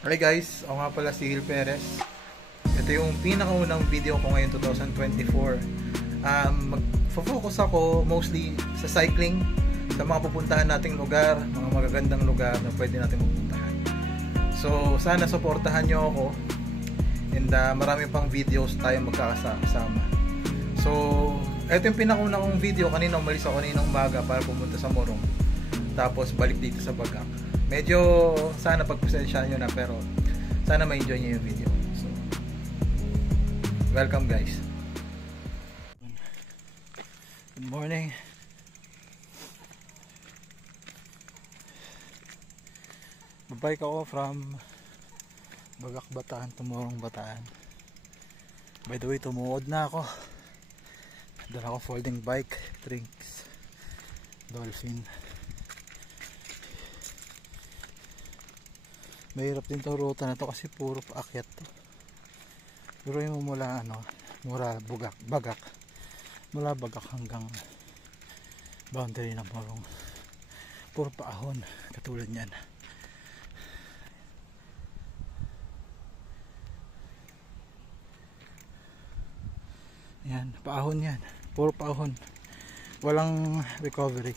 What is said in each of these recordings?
Hi guys, ako nga pala si Gil Perez. Ito yung pinakaunang video ko ngayon 2024. Mag-focus ako mostly sa cycling, sa mga pupuntahan nating lugar, mga magagandang lugar na pwede natin mapuntahan. So sana suportahan nyo ako and marami pang videos tayo magkakasama. So ito yung pinakaunang kong video. Kanina umalis ako kaninang umaga para pumunta sa Morong, tapos balik dito sa Bagak. Medyo sana pagpasensyahan nyo na, pero sana ma-enjoy nyo yung video. So, welcome guys. Good morning. Babike ako from Bagak, Bataan to Morong, Bataan. By the way, tumuod na ako. Dala ko folding bike, Trinks, Dolphin. Mahirap din to ruta na to kasi puro paakyat to. Pero yung mula Bagak, mula Bagak hanggang boundary ng Morong, puro paahon katulad niyan. Yan, paahon yan, puro paahon, walang recovery.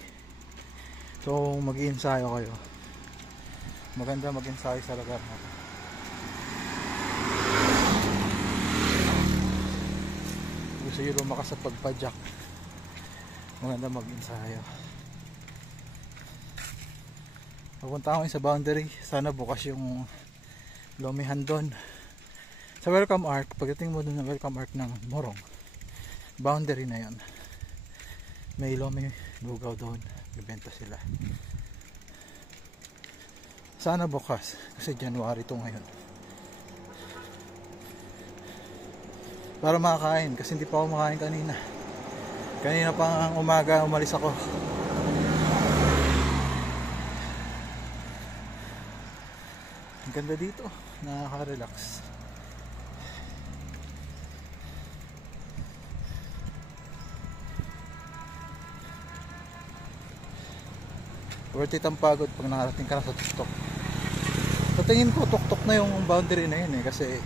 So mag-iinsayo kayo. Maganda mag-ensayo sa lugar natin. Gusto nyo lumakas sa pagpadyak, maganda mag-ensayo. Papunta ako sa boundary. Sana bukas yung lomihan doon sa welcome arc. Pagdating mo doon ng welcome arc ng Morong, boundary na yan, may lomi lugaw doon, bibenta sila. Sana bukas kasi January to ngayon, para makakain, kasi hindi pa ako makain kanina pang umaga umalis ako. Ang ganda dito, nakaka-relax. Worth it ang pagod pag nakarating ka na sa tuktok. Sa tingin ko tuktok na yung boundary na yun kasi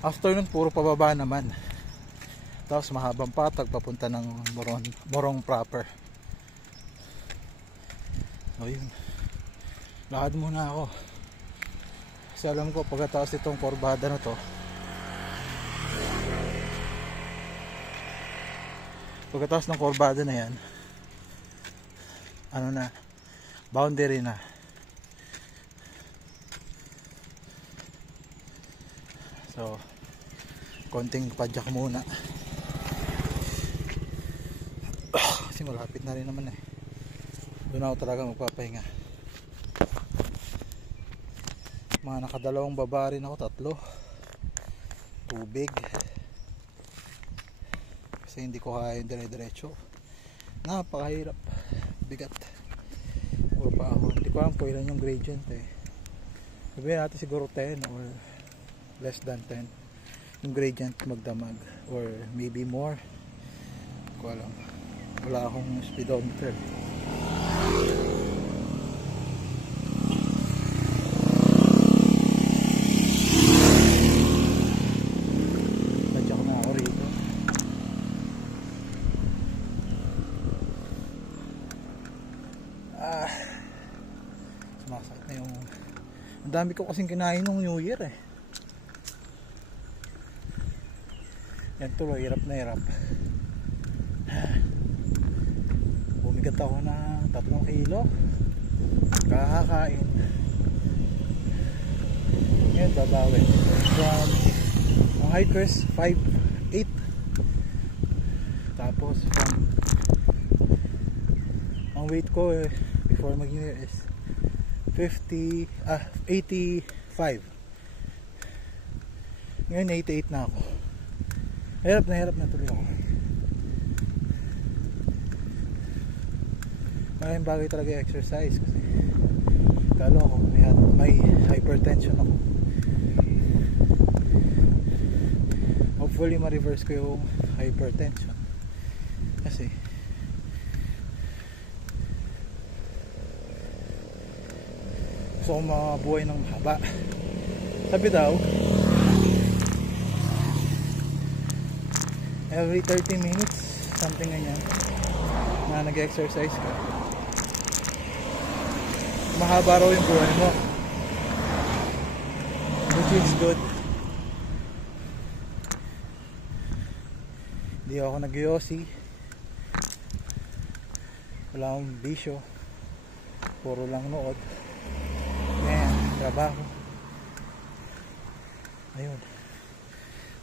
after nun puro pababa naman, tapos mahabang patag papunta ng Morong proper. O yun, lakad muna ako kasi alam ko pagkatapos itong korbada na to, pagkatapos ng korbada na yan, boundary na. So konting padyak muna kasi malapit na rin naman doon ako talaga magpapahinga. Mga nakadalawang baba rin ako, 3 tubig kasi hindi ko kaya yung dire-diretso. Napakahirap, bigat, puro paahon. Hindi ko alam kung ilan yung gradient sabihin natin siguro 10 or less than 10 yung gradient magdamag, or maybe more. Hindi ko alam, wala akong speedometer. Nadyak na ako rito. Sumasakit na yung, ang dami ko kasing kinain nung New Year yan tuloy, hirap na hirap. Bumigat ako na 3 kilo kakakain. Ngayon babawi from ang hikers 5'8", tapos from ang weight ko before mag New Year is 85. Ngayon 88 na ako. Hirap na tuloy ako. Maraming bagay talaga yung exercise kasi lalo ako may hypertension ako. Hopefully ma-reverse ko yung hypertension kasi gusto kong mabuhay ng mahaba. Sabi daw, every 30 minutes, something ganyan, na nag-exercise ka, mahaba raw yung buhay mo, which is good. Hindi ako nag-yosi, wala akong bisyo, puro lang nood. Ayan, trabaho. Ayun,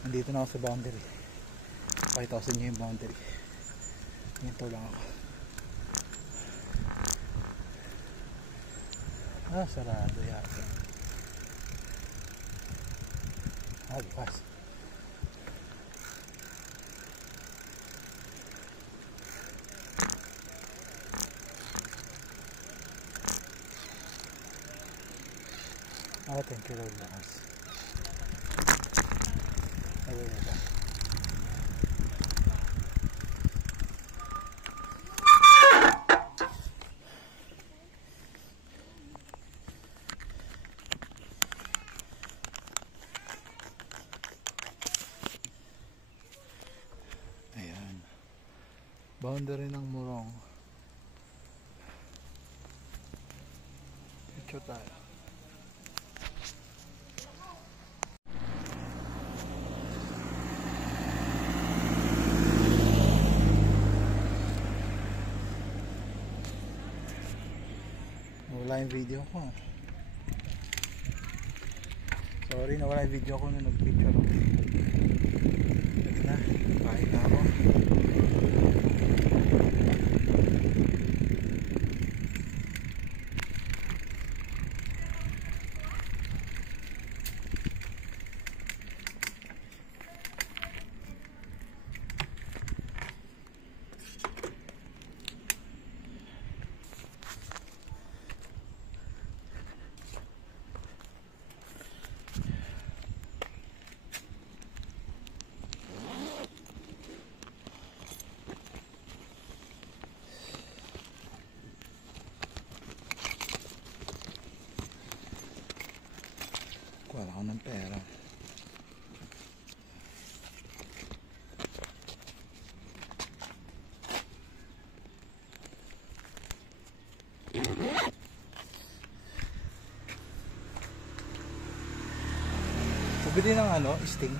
nandito na ako sa boundary. Pakita ko sa inyo yung boundary. Ganito lang ako. Sarado yata. Bukas. Thank you Lord, bukas. Ayun na. Ayan. Boundary ng Morong. Picture tayo. Nawala yung video ko. Sorry, nawala yung video ko na nag-picture ako. Ito na, kahit na ako. Wala ako ng pera. Pabili ng sting.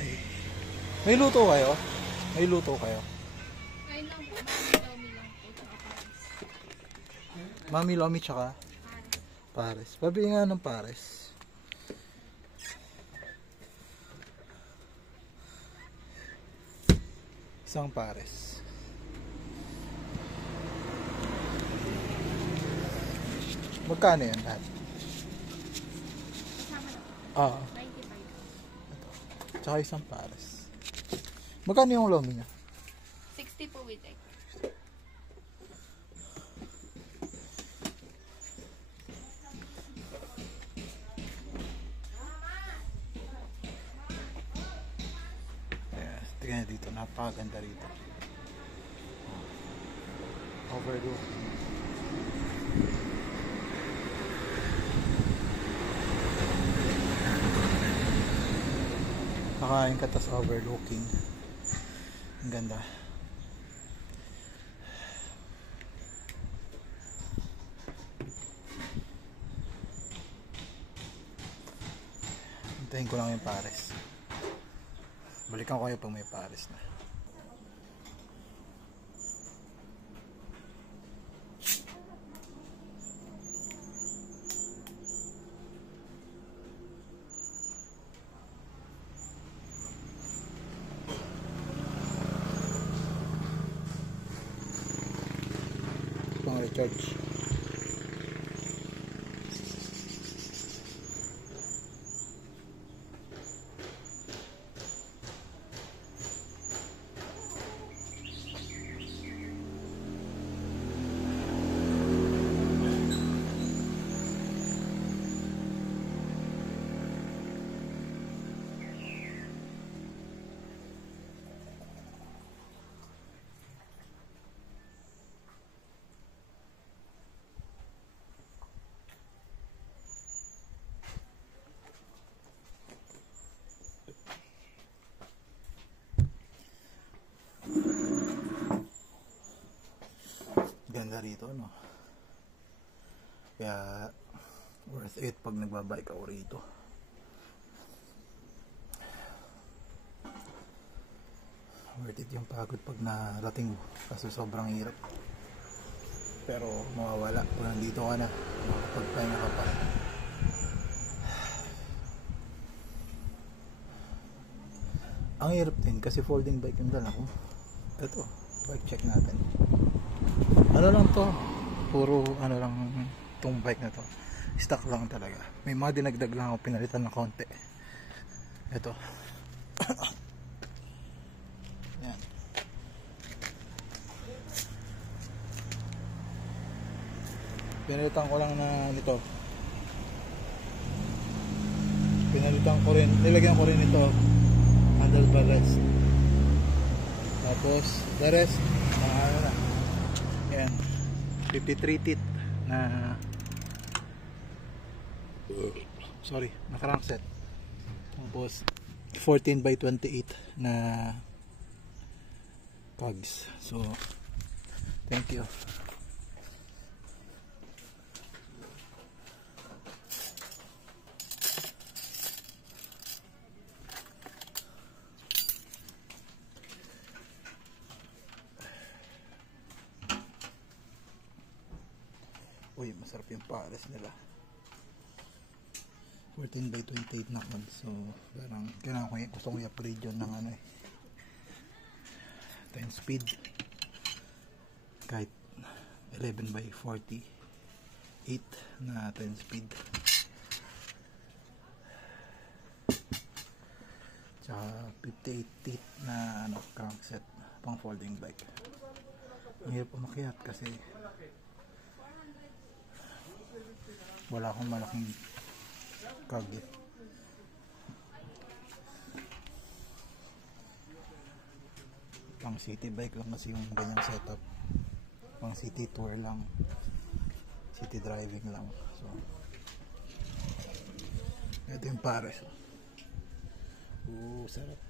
Ay. May luto kayo? May luto kayo? Ayun lang po, Mami Lomi lang po, tsaka Paris. Mami Lomi tsaka? Pares. Pabili nga ng pares. Isang pares. Magkano yan lahat? Kasama na po, 95. Tsaka isang pares. Magkano yung lomi niya? 60 po with egg. Tingnan dito, napakaganda rito. Overlook. Nakain ka tas overlooking. Ang ganda. Hintayin ko lang yung pares. Balikan ko kayo pag may pares na. Pang recharge. rito, no? Kaya worth it pag nagbabike ako rito. Worth it yung pagod pag narating mo kasi sobrang hirap. Pero mawawala kung nandito ka na, makapagpahinga ka pa. Ang hirap din kasi folding bike yung dala ko. Ito, bike check natin. Ano lang to, puro ano lang tong bike na to, stock lang talaga. May mga dinagdag lang ako, pinalitan ng konti. Ito. Yan. Pinalitan ko lang na nito. Pinalitan ko rin, nilagyan ko rin ito handlebar rest. Tapos the rest ano na, yan, 53 teeth na na crankset. Tapos 14 by 28 na cogs. So thank you. Uy, masarap yung pares nila. 14 by 28 na kon. So, parang kailangan ko, gusto ko i-upgrade yun ng ano 10 speed. Kahit 11 by 48 na 10 speed. Tsaka 58 teeth na ano, crankset pang folding bike. Ang hirap umakyat kasi wala akong malaking kagi. Pang city bike lang kasi yung ganyang setup. Pang city tour lang, city driving lang. So ito yung pares. Sarap.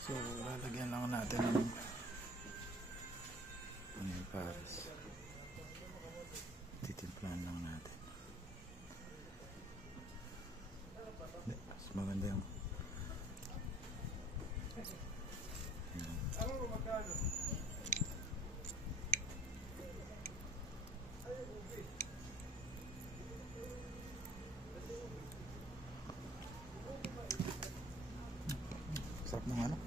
So, lalagyan lang natin ng pares. Titimplahan lang natin. Mas maganda yung sarap ng ano.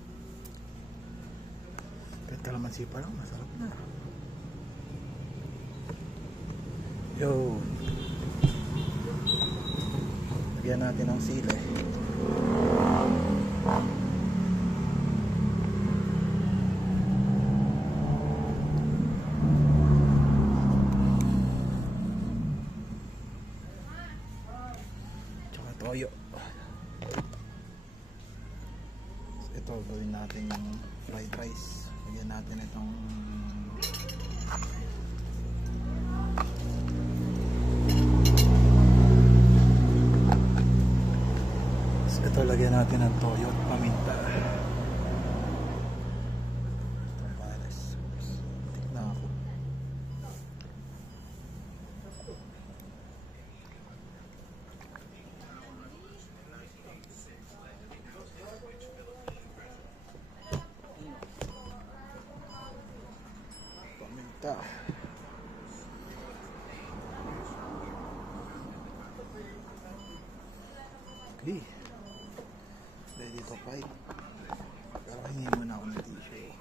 Kalamansi pa lang, masarap na. Yo, lagyan natin ng sili. Tsaka toyo. Ito, gawin natin yung fried rice. Lagyan natin itong lagyan natin ng toyo at paminta. Itong pares. Tignan ako. Paminta. Okay. Ready to fight. Pero hingi muna ako ng tissue.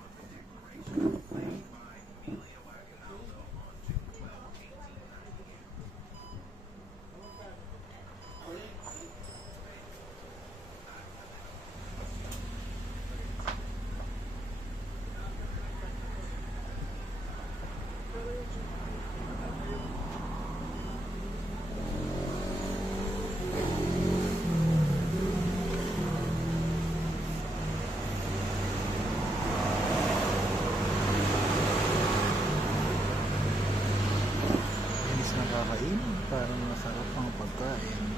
Parang masarap ang pagkain.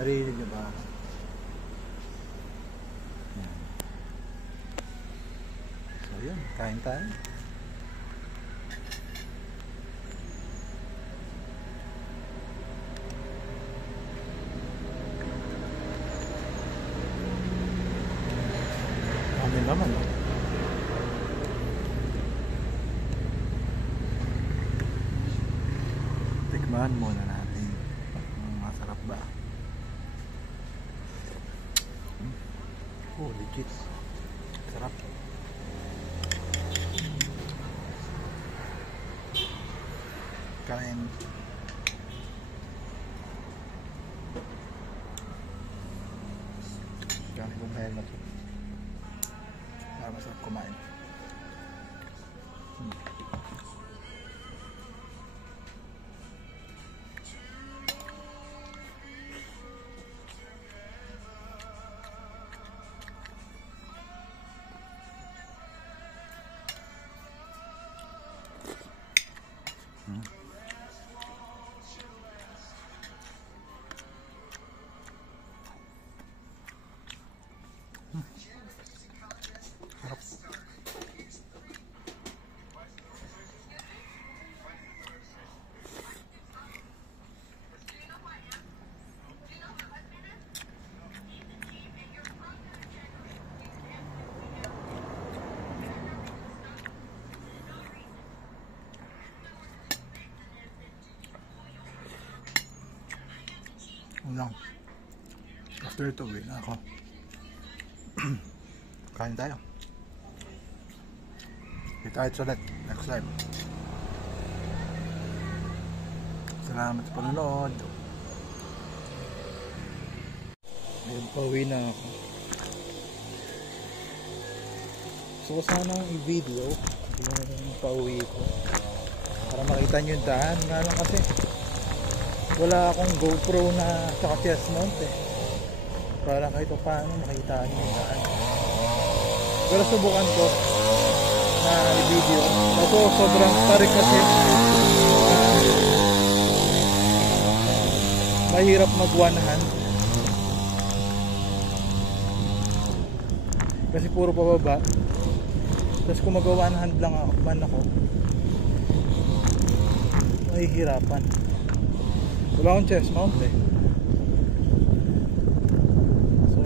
Narinig niyo ba ako? Yan. So yun, kain tayo. Kami naman. Tikman muna natin kung masarap ba. Oh, legit. Sarap. Kain. Kain kong helmet. Para masarap kumain. Sarap. Lang. After ito, uwi na ako. Kain tayo. Kita tayo ulit next live. Salamat sa panonood. Ayun, pauwi na ako. So sana i-video yung pauwi ko para makita nyo yung daan. Nga lang kasi wala akong GoPro na tsaka chest mount eh, para kahit pa paano makita nyo yung daan. Pero subukan ko na i-video. Ito sobrang tarik kasi, mahirap mag one hand kasi puro pababa. Tapos kung mag one hand lang ako, mahihirapan. Wala akong chest mount eh. So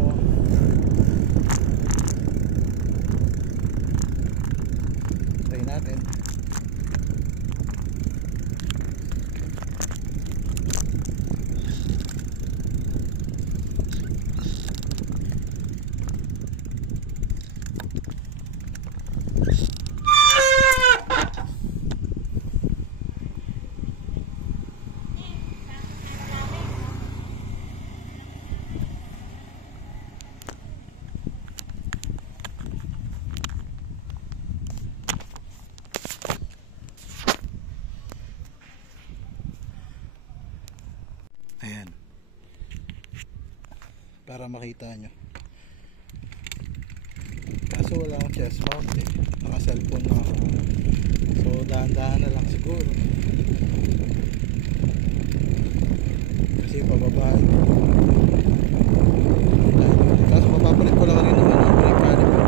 try natin. Ayan, para makita nyo. Kaso wala akong chest mount eh, naka cellphone na ako. So dahan-dahan na lang siguro kasi pababa. Kaso mapapalit ko lang rin naman yung brake caliper.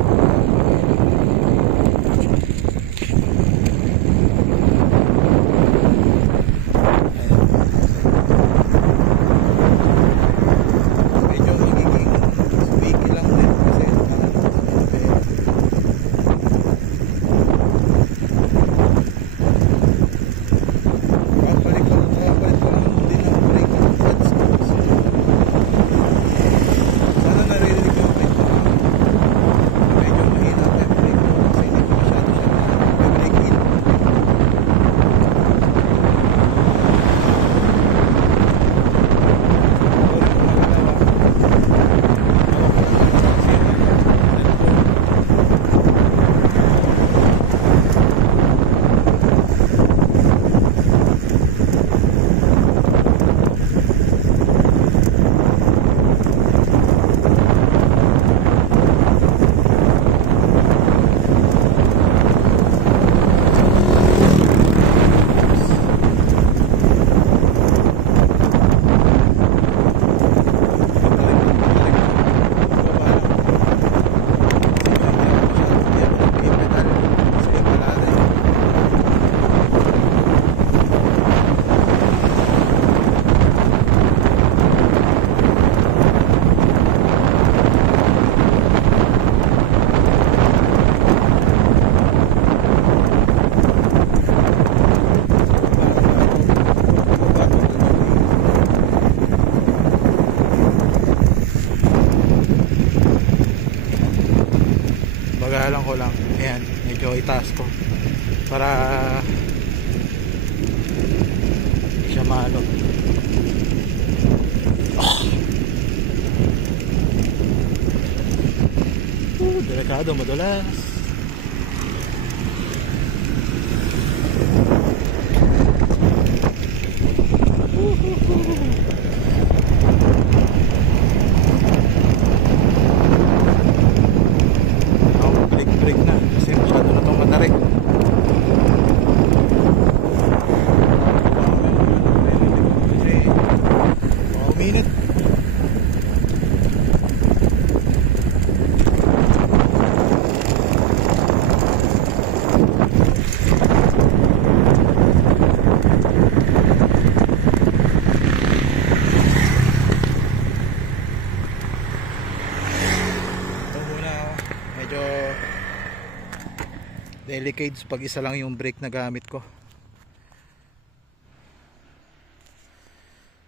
ko lang. Ayan, medyo itaas ko para hindi siya maano. Delikado, madulas. Break na kasi masyado na itong matarik. Kasi uminit. Delicate pag isa lang yung brake na gamit ko.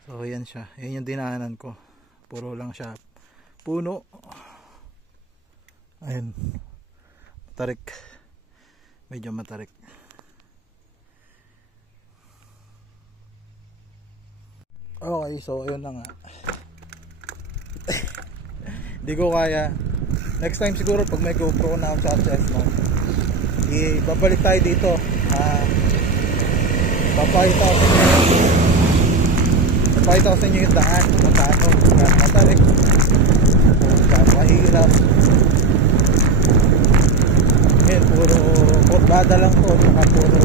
So yan siya, yan yung dinaanan ko, puro lang siya puno. Ayun, matarik, medyo matarik. Okay, so ayun na nga. Hindi ko kaya. Next time siguro pag may GoPro na ako sa chest mo, babalik tayo dito. Papakita ko sa inyo yung daan kung paano matarik, kung paano mahirap. Ngayon puro kurbada lang to, saka puro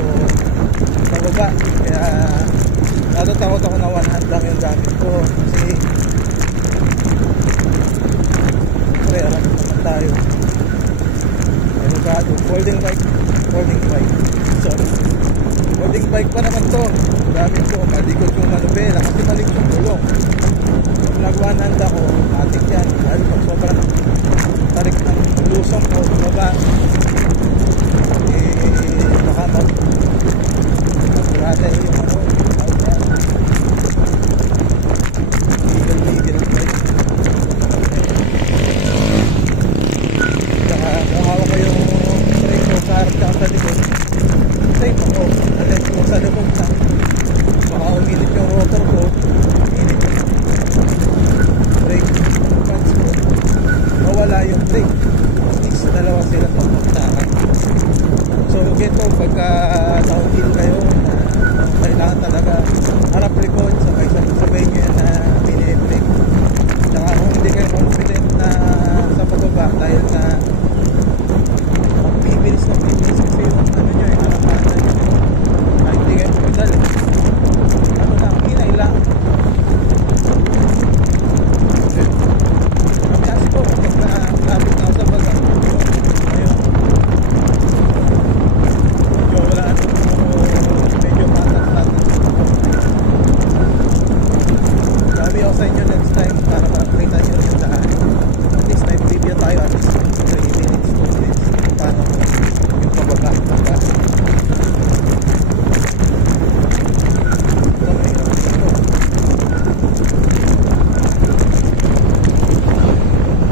pababa, kaya natatakot ako na one hand lang yung gamit ko kasi pre, alam naman tayo. Folding bike, sorry, folding bike pa naman to gamit ko, malikot yung manubela kasi malikot yung gulong. Pag nag-one-hand ako, matik yan dahil pag sobrang tarik ng lusong ko baba, baka magbrada yung legal bike. Saka kung hawak ko yung brake ko sa harap sa likod, safe ako. Unless kung sa likod na baka uminit yung rotor ko, uminit yung brake pads ko, mawala yung brake. At least dalawa sila pagpagtakan. So ganito pagka downhill kayo, kailangan talaga harap likod, sabay nyo yan na mini-brake. Saka kung hindi kayo confident na sa pagbaba dahil na bibilis kasi yung ano nyo, yung harapan nyo, kahit hindi kayo pedal, ano lang, hinay lang. Kasi ko kapag nalapit na ako sa baga, ayun, medyo wala medyo matas-matas. Sabi ako sa inyo next time para makakita nyo yung daan. At least may preview tayo, at least 3 minutes, 2 minutes paano yung pababa. Ito may hirap dito.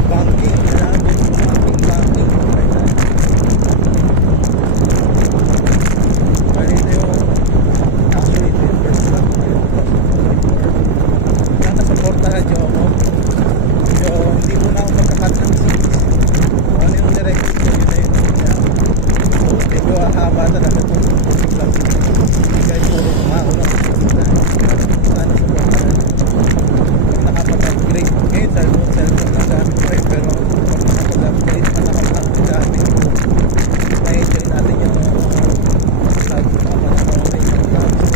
Banking, kailangan din banking. Kaya ito yung actually ito yung first bank ko yung sana supportahan nyo ako. So hindi mo na ako magkakat ng seats. Kung ano yung direction ko, yun na yun. So medyo haba talaga ito. Hindi kayo puro kumao lang. Sana supportahan. Pag nakapag-upgrade, ngayon cellphone na gamit ko eh. Pero pag nakapag-upgrade na nakapag-gamit ko, na-enjoy natin yung sabi ko naman ako may pag-gamit ko.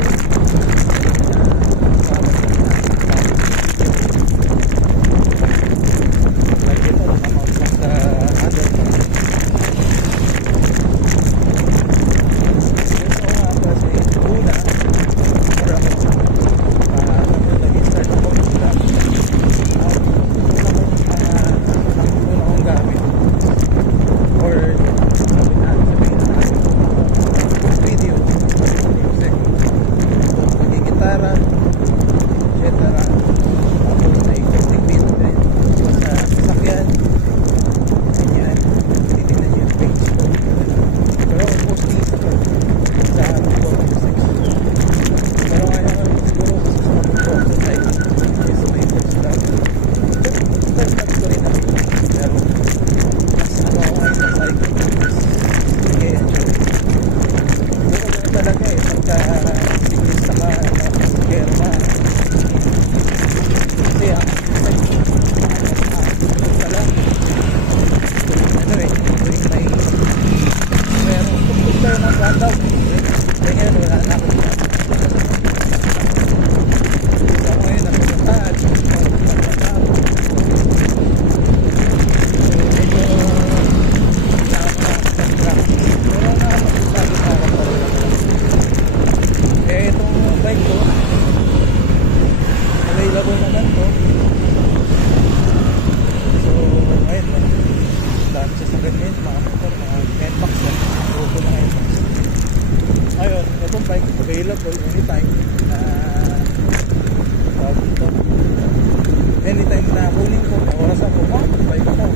anytime na kunin ko, na oras ako, bike ako.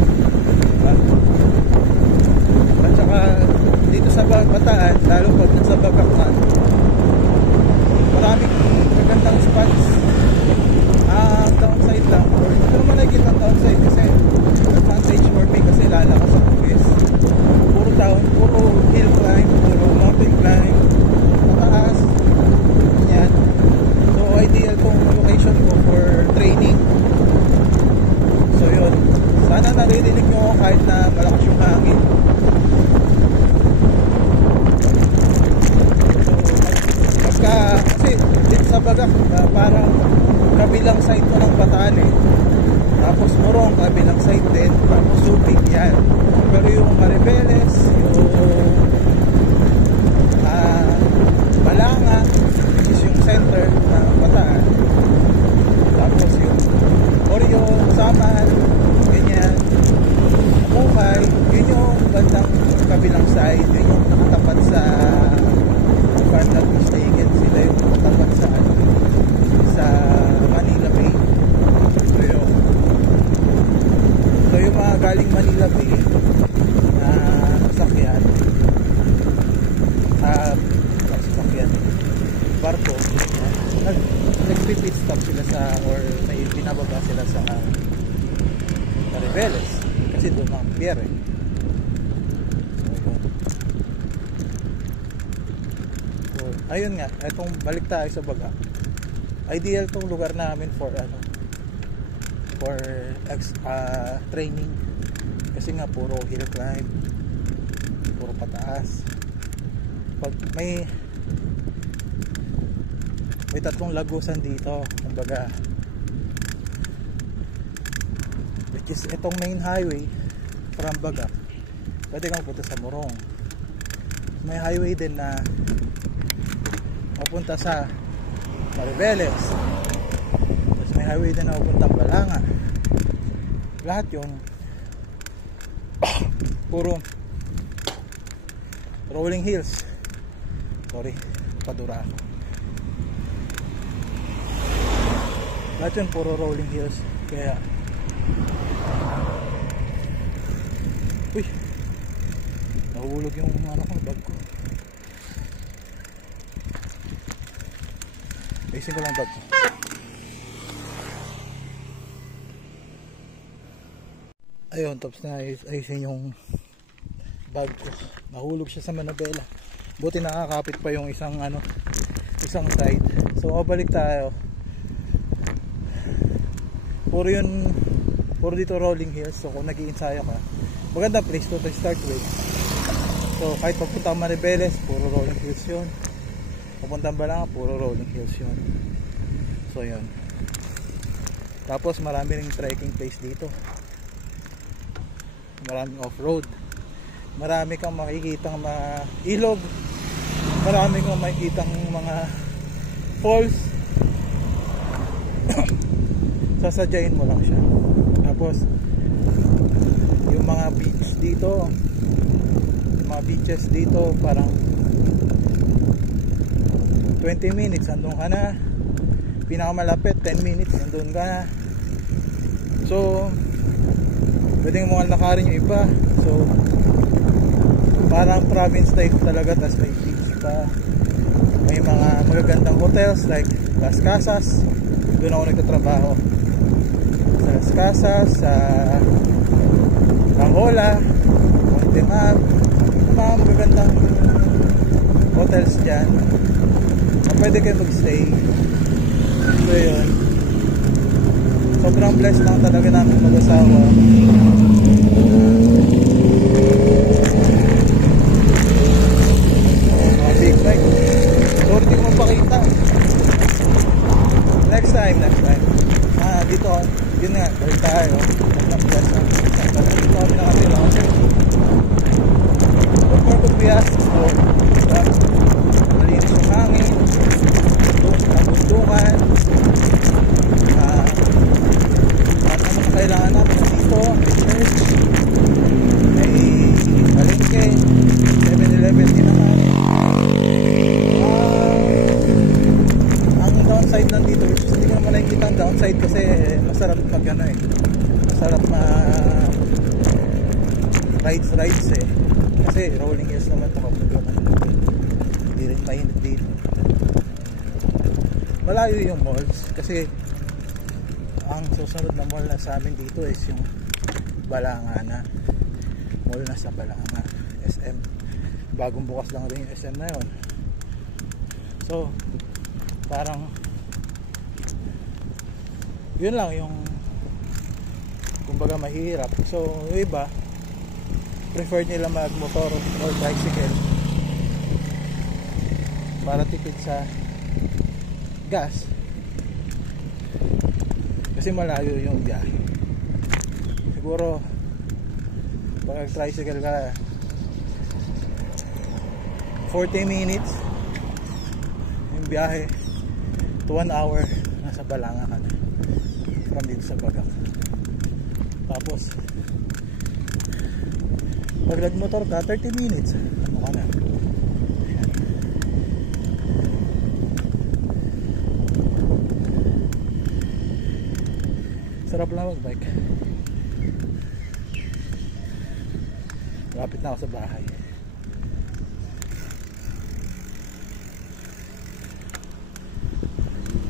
Diba? At saka dito sa Bataan, lalo pag nasa Bagak ka, maraming magandang spots. Downside lang, or hindi naman nakikita ang downside kasi advantage for me kasi lalakas ako guys. Puro down, puro hill climb, puro mountain climb, mataas, ganyan. So ideal tong location ko for training. So yun, sana naririnig nyo kahit na malakas yung hangin. So kasi dito sa Bagak, parang kabilang side ko ng Bataan eh. Tapos Morong, kabilang side din. Tapos Subic, yan. Pero yung Maribeles, yung Balanga, which is yung center ng Bataan. Tapos yung Orion, Saman, ganyan. Mukay, yun yung bandang kabilang side. Yun yung nakatapat sa, if I'm not mistaken, sila yung nakatapat sa Manila Bay. So yung mga galing Manila Bay na sasakyan, barko, nag-pit stop sila sa, or may binababa sila sa Maribeles kasi doon ang pier eh. So ayun nga, etong balik tayo sa Baga. Ideal tong lugar namin for training kasi nga puro hill climb, puro pataas. Pag may tatlong lagusan dito, kumbaga, which is itong main highway from Baga, pwede kang punta sa Morong. May highway din na mapunta sa Maribeles, tapos may highway din na mapunta Balanga. Lahat yung puro rolling hills. Sorry, padura ako. Lahat yun puro rolling hills. Kaya uy, nahulog yung bag ko. Ayusin ko lang bag ko. Ayun, tapos na ayusin yung bag ko. Nahulog siya sa Manabela. Buti nakakapit pa yung isang side. So mabalik tayo. Puro dito rolling hills. So kung nag-iinsayo ka, maganda place to start with. So kahit papunta ka Maribeles, puro rolling hills yun. Papunta Balanga, puro rolling hills yun. So yun. Tapos marami ring trekking place dito. Maraming off-road. Marami kang makikitang mga ilog. Marami kang makikitang mga falls. Sasadyain mo lang siya. Tapos yung mga beach dito, yung mga beaches dito, parang 20 minutes andun ka na. Pinakamalapit 10 minutes andun ka na. So pwede mo nga lakarin yung iba. So parang province type talaga. Tas may beach pa, may mga magagandang hotels like Las Casas. Doon ako nagtatrabaho sa Las Casas, sa Angola, Montemar. Mga magagandang hotels dyan na pwede kayo magstay. So yun, sobrang blessed lang talaga namin mag-asawa. Mga big bike. Sorry di ko mapakita. Next time. Dito, yun nga, balik tayo. Dito kami nakatira kasi what more could we ask for? Malinis yung hangin, nabundukan, at ano kailangan natin dito, church, may palengke, 7-Eleven din naman. Ang downside nandito, which is hindi ko naman nakikita ang downside kasi mag ano eh. Masarap na rides eh. Kasi rolling hills naman ito kapag hindi rin mainit dito. Malayo yung malls kasi ang susunod na mall na sa amin dito is yung Balangana mall na sa Balanga SM. Bagong bukas lang rin yung SM na yun. So parang yun lang yung kumbaga mahirap. So yung iba prefer nila magmotor or bicycle para tipid sa gas kasi malayo yung biyahe. Siguro pag tricycle ka 40 minutes yung biyahe to 1 hour nasa Balanga ka na from dito sa Bagak. Tapos pag nagmotor ka 30 minutes ano ka na. Sarap lang mag-bike. Lapit na ako sa bahay.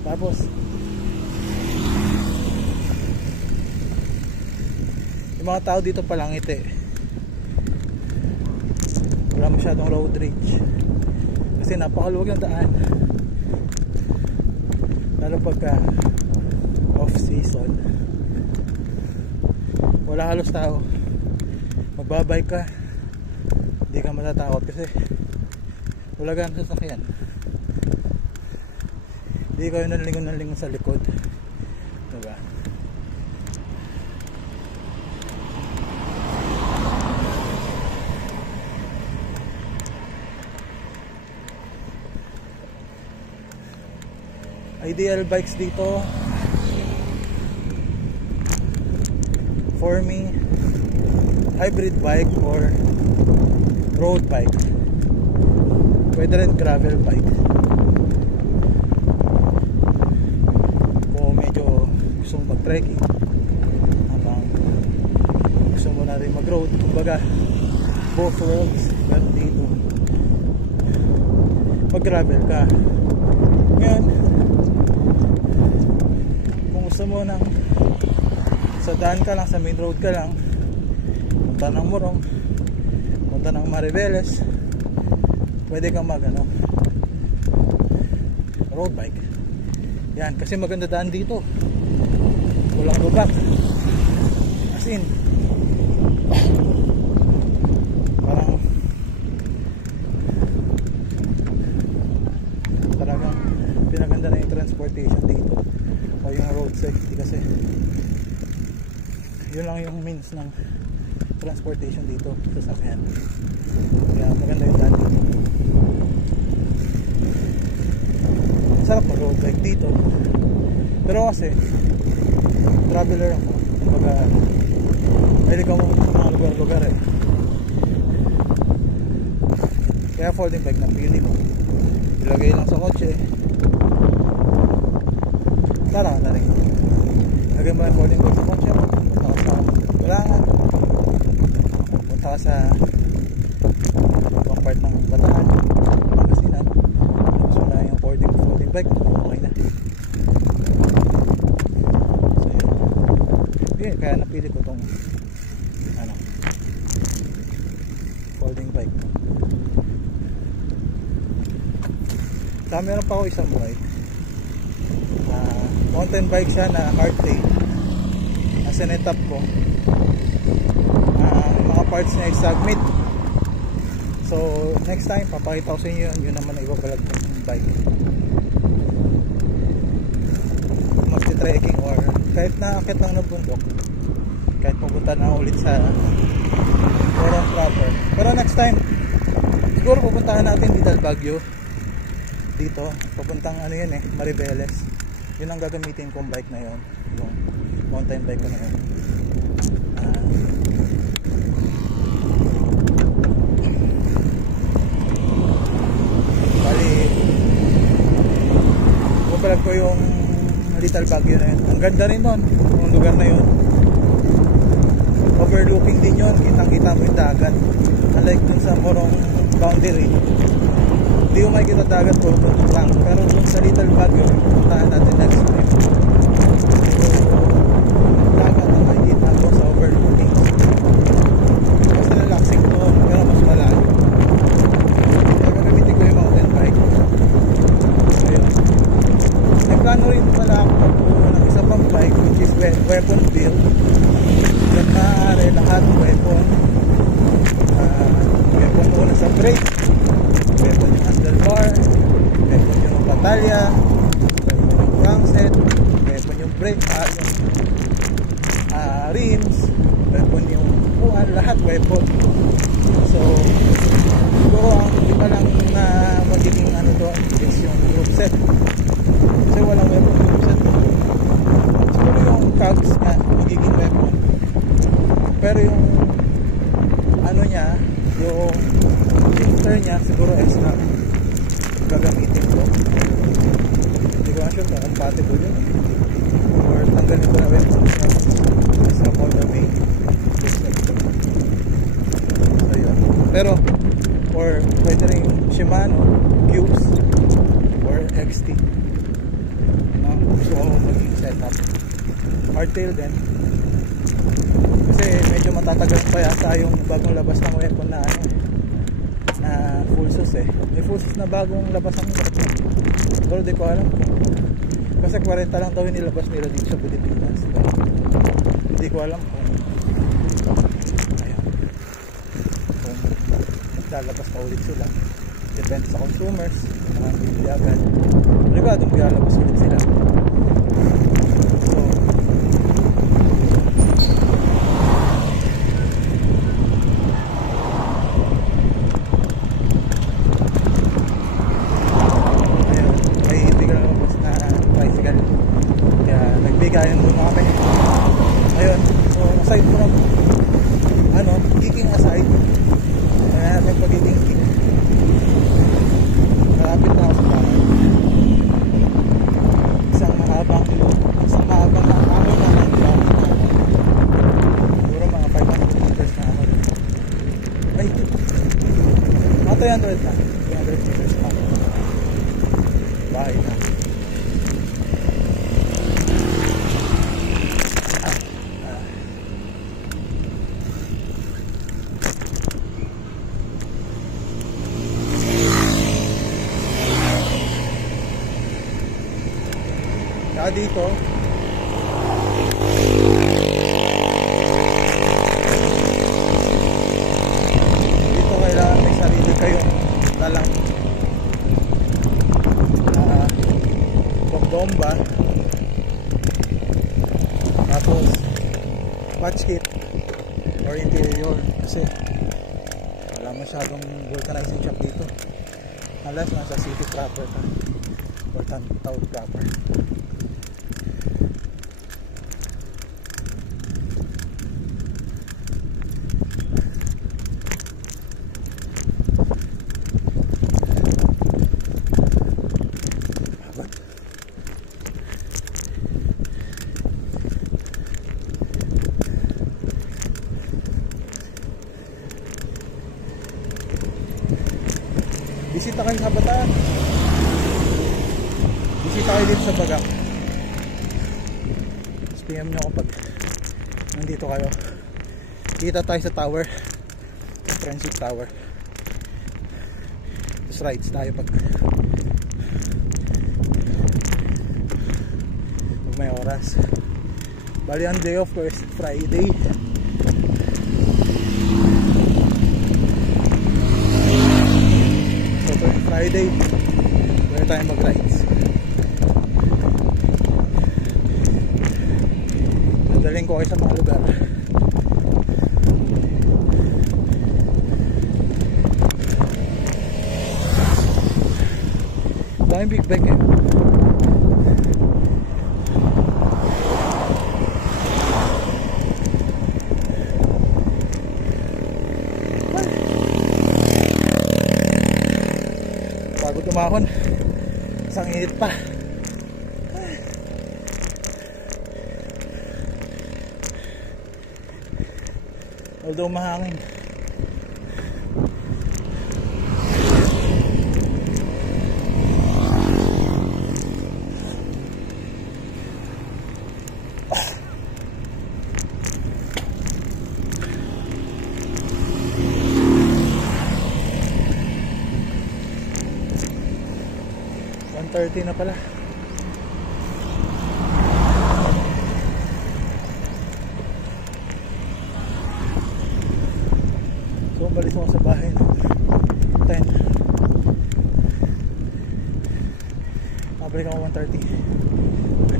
Tapos yung mga tao dito palangiti. Wala masyadong road rage kasi napakaluwag ng daan. Lalo pagka off season wala halos tao. Magbabike ka hindi ka matatakot kasi wala ganang sasakyan. Hindi kayo nalingon sa likod, diba? Ideal bikes dito for me, hybrid bike or road bike. Pwede rin gravel bike kung medyo gusto mo mag-trekking habang gusto mo na rin mag-road. Kumbaga both worlds meron dito. Pag gravel ka ngayon, kung gusto mo ng sa daan ka lang, sa main road ka lang, punta ng Morong, punta ng Mariveles, pwede kang mag road bike. Yan, kasi maganda daan dito, walang lubak, as in parang talagang pinaganda na yung transportation dito o yung road safety kasi yun lang yung means ng transportation dito sa sakyan. Kaya maganda yung daan dito. Sarap mag road bike dito. Pero kasi traveler ako. Kumbaga mahilig ako sa mga lugar-lugar eh. Kaya folding bike na pili ko. Ilagay lang sa kotse. Tara ka na rin. Ilagay mo yung folding bike sa kotse. Kailangan punta ka sa ibang part ng Bataan, Pangasinan, tapos wala yung folding bike, okay na. So yun, okay, kaya napili ko tong folding bike. Meron pa ako isang bike, mountain bike siya na hardtail. Ang sinetap ko mga parts niya is submit. So next time papakita ko sa inyo yun naman na ibabalag ng bike. Must trekking or kahit naakit lang ng bundok, kahit pupunta na ulit sa Morong proper. Pero next time siguro pupuntahan natin Vidal Baguio. Dito papuntang yun Mariveles. Yun ang gagamitin kong bike na yun, yung mountain bike ko na yun. Bali bubalag ko yung Little Baguio na yun. Ang ganda rin nun. Kung lugar na yun, overlooking din yun, kitang-kita mo yung dagat. Unlike dun sa Morong boundary, hindi mo makikita dagat po lang. Pero dun sa Little Baguio, puntahan natin next time. So, dagat ang makikita doon sa overlooking. Mas relaxing doon, pero mas malayo. Kaya gagamitin ko yung mountain bike. Ayun. May plano rin pala ako magpuno ng isa pang bike, which is weapon build. Diyan maaari lahat weapon. Weapon muna sa brake, weapon yung handlebar, weapon yung batalya, weapon yung crankset, weapon yung brake, yung rims, weapon yung upuan, lahat weapon. So siguro ang iba lang na magiging ano doon is yung group set, kasi walang weapon group set. Siguro yung cogs nga magiging weapon, pero yung ano niya, yung shifter niya siguro extra gagamitin ko. Hindi ko sure kung compatible yun or tanggalin ko na rin sa motor main. So yun, pero or pwede rin Shimano Cubes or XT, gusto ko maging setup. Hardtail din kasi medyo matatagal pa yata yung bagong labas ng weapon na ano, na full sus eh. May full sus na bagong labas ng weapon, pero di ko alam kasi 40 lang daw yung nilabas nila dito sa Pilipinas. Hindi ko alam kung ayun, kung lalabas pa ulit sila. Depende sa consumers, mga bibili agad, pribadong lalabas ulit sila. So ayun muna kami. Ayun, so aside from ano, geeking aside, kaya natin pagiging geek, malapit na ako sa bahay. Isang mahabang ako na lang siguro mga 500 meters na ako. Ay, mga 300 na 300 meters na ako. Bahay na. Dito kailangan may sarili kayong dalang bomba, tapos patch kit or interior, kasi wala masyadong vulcanizing shop dito unless nasa city proper ka or town proper. Bisita kayo sa Bataan, bisita kayo dito sa Bagak. PM nyo ako pag nandito kayo. Kita tayo sa tower, Friendship Tower. Tapos rides tayo pag may oras. Bali ang day off ko is Friday. Friday, pwede tayo mag-rides. Nadaling ko kayo sa mga lugar. Daming big bike eh. Bago tumahon, isang init pa. Although mahangin. .30 na pala. So umalis ako sa bahay 10. Nabalik ako 1:30,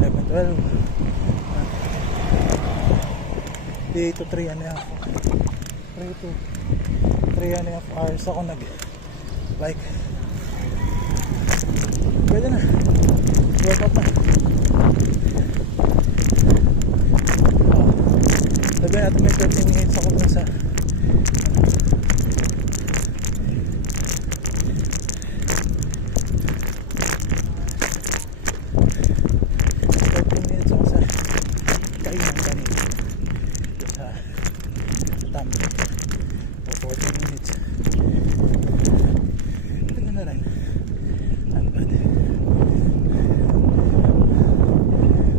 11, 12, 3 to 3 and a half 3 and a half hours ako nag like pwede na work out na. Sabi natin may 13 minutes ako dun sa kainan kanina sa tami o 14 minutes. Tingnan na rin ang bad.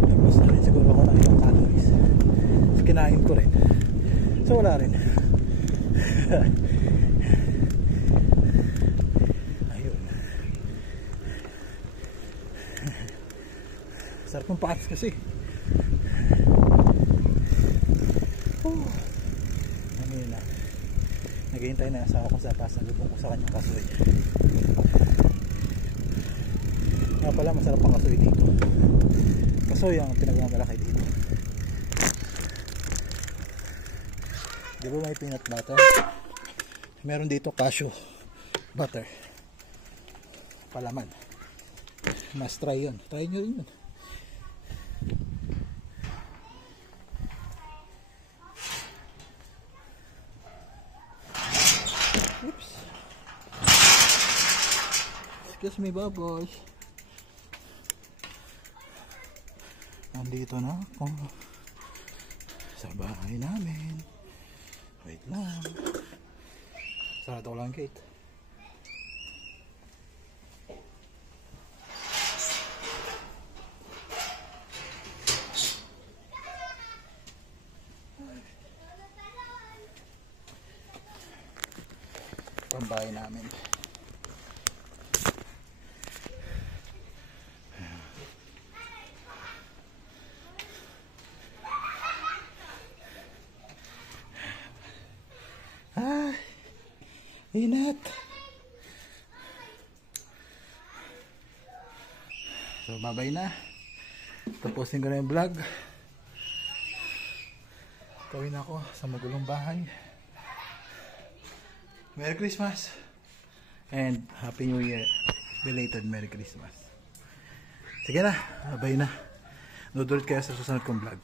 Tapos na rin siguro ako ng ilang calories. Kinain ko rin. So wala rin. Ayun. Sarap ng patas kasi. Ano yun na. Naghihintay na asawa ko sa patas. Nalubong ko sa kanyang kasoy. Nga pala masarap ang kasoy dito. Kasoy ang pinagmamalaki dito. Di ba may peanut butter? Meron dito cashew butter. Palaman. Mas try yun. Try nyo rin yun. Oops. Excuse me, baboy. Nandito na ako sa bahay namin. Wait lang. Sarado ko lang ang gate. Pambahay namin. Inat. So babay na. Tapusin ko na yung vlog. Gawin ako sa magulong bahay. Merry Christmas and Happy New Year. Belated Merry Christmas. Sige na, babay na. Nood ulit kayo sa susunod kong vlog.